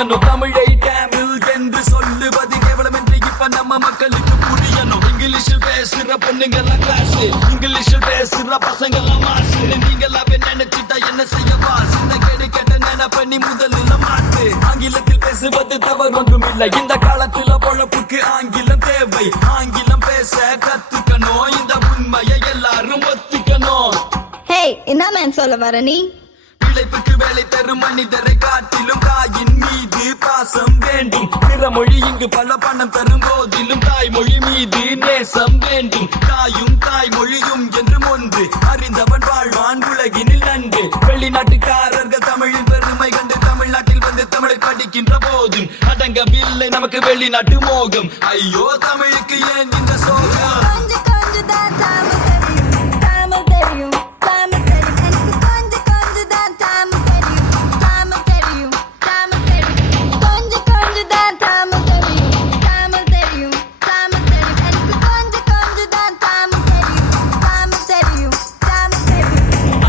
தெரியணும். தமிழை தமிழ் என்று சொல்லுவது கேவலம் என்று இப்ப நம்ம மக்களுக்கு புரியணும். இங்கிலீஷில் பேசுற பொண்ணுங்கெல்லாம் கிளாஸ், இங்கிலீஷில் பேசுற பசங்கெல்லாம் மாசு. நீங்களாவே நினைச்சிட்டா என்ன செய்யவா? சின்ன கேடு கேட்ட நினைப்ப நீ முதல்ல மாட்டு. ஆங்கிலத்தில் பேசுவது தவறு ஒன்றும் இல்லை. இந்த காலத்துல பொழப்புக்கு ஆங்கிலம் தேவை. ஆங்கிலம் பேச கத்துக்கணும். இந்த உண்மையை எல்லாரும் ஒத்துக்கணும். என்ன மேன் சொல்ல வர நீ? பிழைப்புக்கு வேலை தரும் மனிதரை காட்டிலும் தாயின் மீது பாசம் வேண்டும். பிறமொழி இங்கு பல பணம் தரும் போதிலும் தாய்மொழி மீது நேசம் வேண்டும். தாயும் தாய்மொழியும் என்றும் ஒன்று, அறிந்தவன் வாழ்வான் உலகினில் நன்று. வெளிநாட்டுக்காரர்கள் தமிழின் பெருமை கண்டு தமிழ்நாட்டில் வந்து தமிழை படிக்கின்ற போதும் அடங்கவில்லை நமக்கு வெளிநாட்டு மோகம். ஐயோ தமிழுக்கு ஏன் இந்த சோகம்?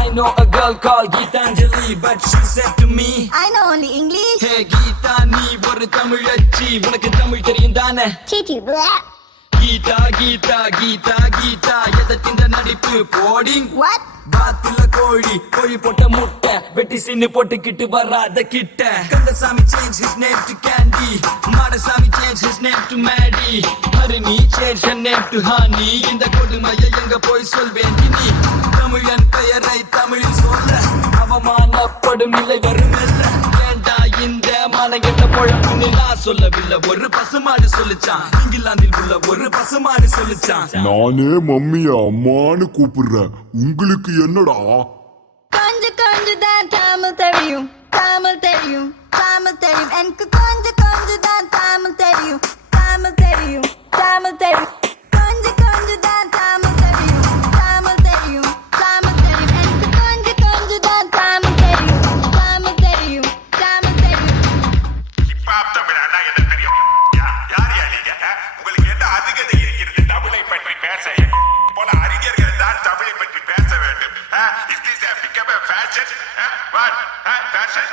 I know a girl called Geetanjali, but she said to me, I know only English. Hey Geeta, நீ ஒரு தமிழச்சி, உனக்கு தமிழ் தெரியும் தானே? Chichi, கீதா கீதா கீதா கீதா எதற்கின்ற நடிப்பு போடிங்? What? பாத்துல கோழி, கோழி போட்ட முட்டை, வெட்டி சின்ன போட்டுக்கிட்டு வராத கிட்ட. Kandasamy change his name to Candy, Madasamy change his name to Maddie, Harini change her name to Honey. இந்த கொடுமையை எங்க போய் சொல்வேண்டி நீ? தமிழன் பெயரை தமிழில் சொல்ல அவமானப்படும் நிலை வரும் இல்ல. ஏண்டா இந்த மானங்கெட்ட பொழப்புன்னு நான் சொல்லவில்லை. ஒரு பசுமாடு சொல்லிச்சான், இங்கிலாந்தில் உள்ள ஒரு பசுமாடு சொல்லிச்சான். நானே மம்மிய அம்மான்னு கூப்பிடுறேன், உங்களுக்கு என்னடா? கொஞ்சம் கொஞ்சம் தான் தமிழ் தெரியும், தமிழ் தெரியும், தமிழ் தெரியும். எனக்கு கொஞ்சம் கொஞ்சம் தான் தமிழ் தெரியும், தமிழ் தெரியும், தமிழ் தெரியும். கொஞ்சம் கொஞ்சம் தான் தமிழ் தெரியும், தமிழ் தெரியும், தமிழ் தெரியும். எனக்கு கொஞ்சம் கொஞ்சம் தான் தமிழ் தெரியும், தமிழ் தெரியும், தமிழ் தெரியும். ஹிப்ஹாப் தமிழானா என்ன தெரியும்? யார் நீங்க? உங்களுக்கு என்ன அதிகதை இருக்கிறது தமிழை பற்றி பேச? போல அறிஞர்கள் தான் தமிழை பற்றி பேச வேண்டும். Is this become a fashion? What? Fashion?